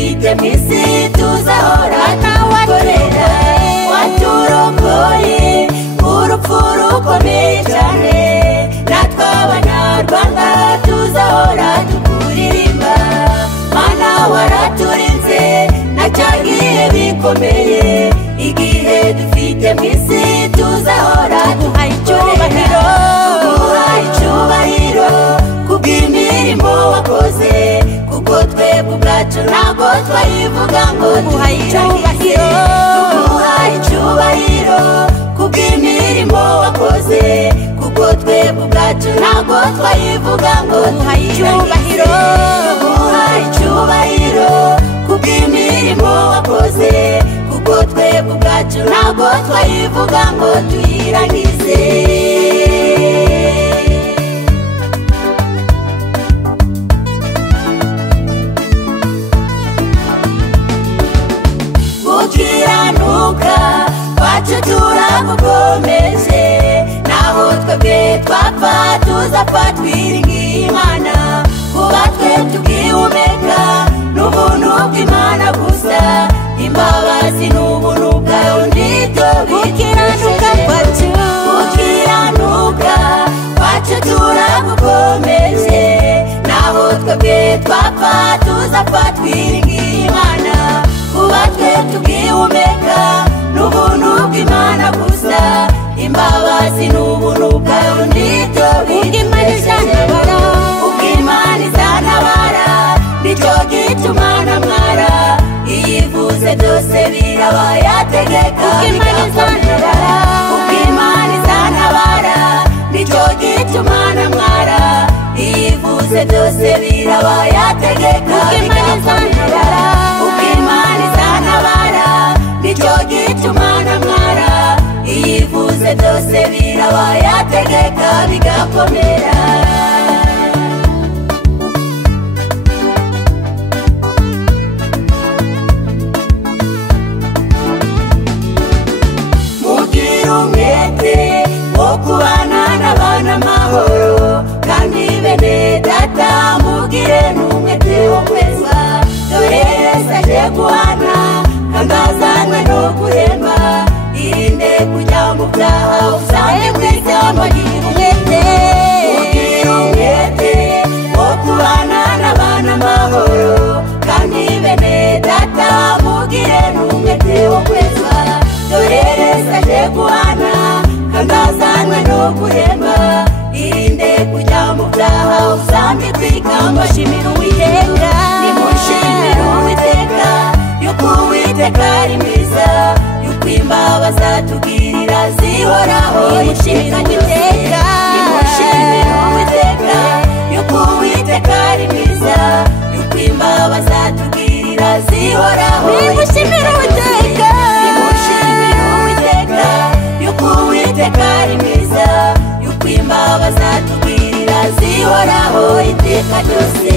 dufite mwisi tuzahora tugukorera waturongoye urupfu rukomeye cyane natwe abanyarwanda tuzahora tukuririmba mana waraturinze nacyagiye bikomeye igihe dufite mwisi tuzahora tugukorera icyubahiro kubw'imirimo wakoze kuko twebwe ubwacu ntabwo twayivuga ngo tuyirangize tuguhaye icyubahiro kubw'imirimo wakoze kuko twebwe ubwacu ntabwo twayivuga ngo tuyirangize tuguhaye icyubahiro kubw'imirimo wakoze kuko twebwe ubwacu ntabwo twayivuga ngo tuyirangize gukiranuka kwacu turagukomeje naho twebwe twapfa tuzapfa twiringiye Imana kuba twe tugihumeka n'ubuntu bw'Imana gusa imbabazi n'ubuntu bwayo nibyo gukiranuka kwacu turagukomeje naho twebwe twapfa tuzapfa twiringiye Imana kuba twe tugihumeka n'ubuntu bw'Imana gusa imbabazi n'ubuntu bwayo nibyo bidufasha ubw'Imana izantabara nicyo gituma ntamwara iyivuze byose biraba yategeka bigakomera ubw'Imana izantabara nicyo gituma ntamwara iyivuze byose biraba yategeka bigakomera ubw'Imana izantabara nicyo gituma ntamwara iyivuze byose biraba yategeka bigakomera mugire umwete wo kubana n'abana amahoro kandi bene data mugire n'umwete wo kwezwa dore Yesu aje guhana kandi azanywe no guhemba irinde kujya mu byaha usange kwizamo umwete mugire umwete wo kubana n'abana amahoro kandi bene data mugire n'umwete wo kwezwa dore Yesu aje guhana kandi azanywe no guhemba irinde kujya mu byaha usange kwikamba shimira Uwiteka nimushimire Uwiteka yuko Uwiteka ari mwiza yuko imbabazi atugirira zihoraho nimushimire Uwiteka nimushimire Uwiteka yuko Uwiteka ari mwiza yuko imbabazi atugirira zihoraho nimushimire Uwiteka nimushimire Uwiteka yuko Uwiteka ari mwiza yuko imbabazi atugirira zihoraho iteka ryose